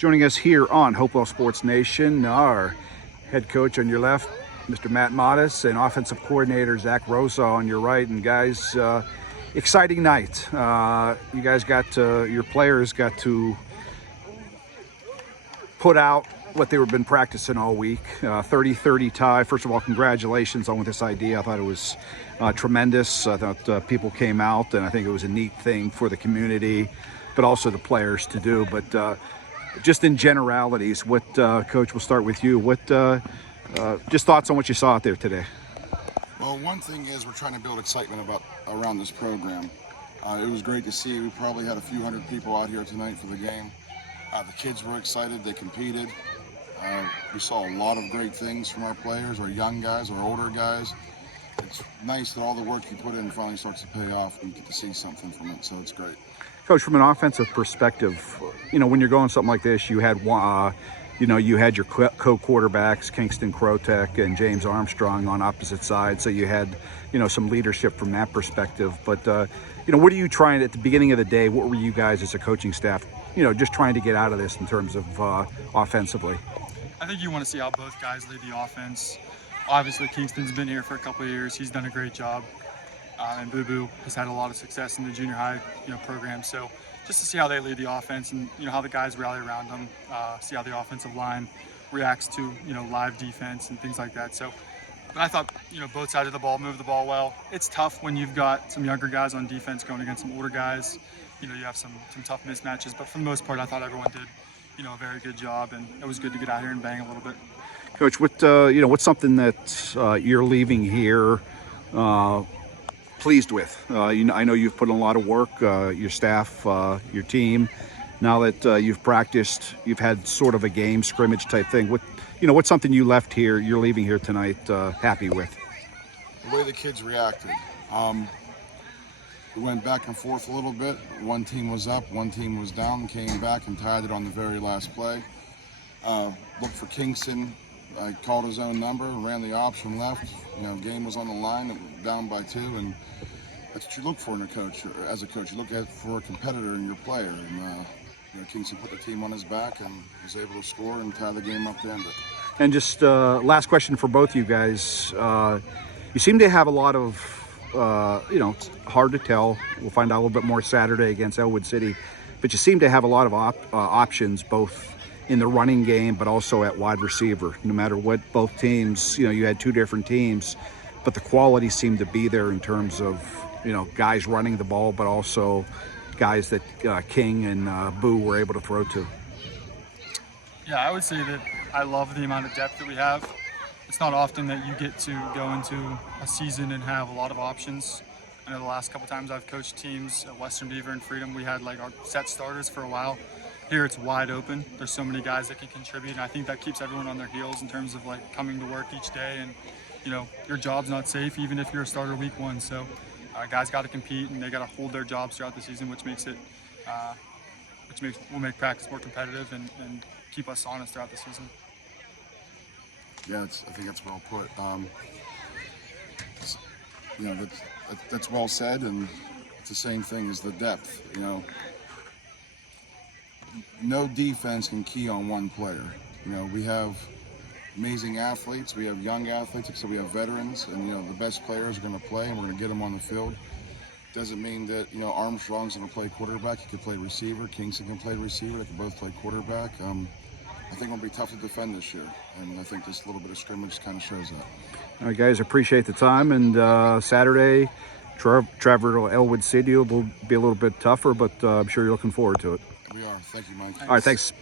Joining us here on Hopewell Sports Nation, our head coach on your left, Mr. Matt Mottes, and offensive coordinator Zach Rosa on your right. And guys, exciting night. You guys your players got to put out what they were been practicing all week. 30-30 tie. First of all, congratulations on this idea. I thought it was tremendous. I thought people came out, and I think it was a neat thing for the community, but also the players to do. But just in generalities, what Coach, we'll start with you. What just thoughts on what you saw out there today? Well, one thing is we're trying to build excitement around this program. It was great to see. We probably had a few hundred people out here tonight for the game. The kids were excited. They competed. We saw a lot of great things from our players, our young guys, our older guys. It's nice that all the work you put in finally starts to pay off and you get to see something from it, so it's great. Coach, from an offensive perspective, when you're going something like this, you had you had your co-quarterbacks, Kingston Krotek and James Armstrong on opposite sides, so you had, some leadership from that perspective. But, what are you trying at the beginning of the day? What were you guys as a coaching staff, just trying to get out of this in terms of offensively? I think you want to see how both guys lead the offense. Obviously, Kingston's been here for a couple of years. He's done a great job. And Boo Boo has had a lot of success in the junior high, program. So just to see how they lead the offense and, how the guys rally around them, see how the offensive line reacts to, live defense and things like that. So, but I thought, both sides of the ball moved the ball well. It's tough when you've got some younger guys on defense going against some older guys. You have some tough mismatches, but for the most part, I thought everyone did, a very good job, and it was good to get out here and bang a little bit. Coach, what's something that you're leaving here pleased with? I know you've put in a lot of work, your staff, your team. Now that you've practiced, you've had sort of a game scrimmage type thing. What's something you left here, you're leaving here tonight happy with? The way the kids reacted. We went back and forth a little bit. One team was up, one team was down, came back and tied it on the very last play. Looked for Kingston. I called his own number, ran the option left. Game was on the line, down by 2, and that's what you look for in a coach. As a coach, you look for a competitor in your player. And Kingston put the team on his back and was able to score and tie the game up to end it. And just last question for both you guys. You seem to have a lot of, it's hard to tell. We'll find out a little bit more Saturday against Elwood City, but you seem to have a lot of options, both in the running game, but also at wide receiver. No matter what, both teams, you had two different teams, but the quality seemed to be there in terms of, guys running the ball, but also guys that King and Boo were able to throw to. Yeah, I would say that I love the amount of depth that we have. It's not often that you get to go into a season and have a lot of options. I know the last couple times I've coached teams at Western Beaver and Freedom, we had our set starters for a while. Here it's wide open. There's so many guys that can contribute, and I think that keeps everyone on their heels in terms of coming to work each day. And your job's not safe even if you're a starter week 1. So guys got to compete and they got to hold their jobs throughout the season, which will make practice more competitive and keep us honest throughout the season. Yeah, I think that's well put. That's well said, and it's the same thing as the depth. No defense can key on one player. We have amazing athletes, we have young athletes, so we have veterans, and the best players are going to play, and we're going to get them on the field. Doesn't mean that Armstrong's going to play quarterback. He could play receiver. Kingston can play receiver. They can both play quarterback. I think it'll be tough to defend this year, and I think this little bit of scrimmage kind of shows that. All right, guys, appreciate the time, and Saturday, travel to Elwood City will be a little bit tougher, but I'm sure you're looking forward to it. We are. Thank you, Mike. All right, thanks.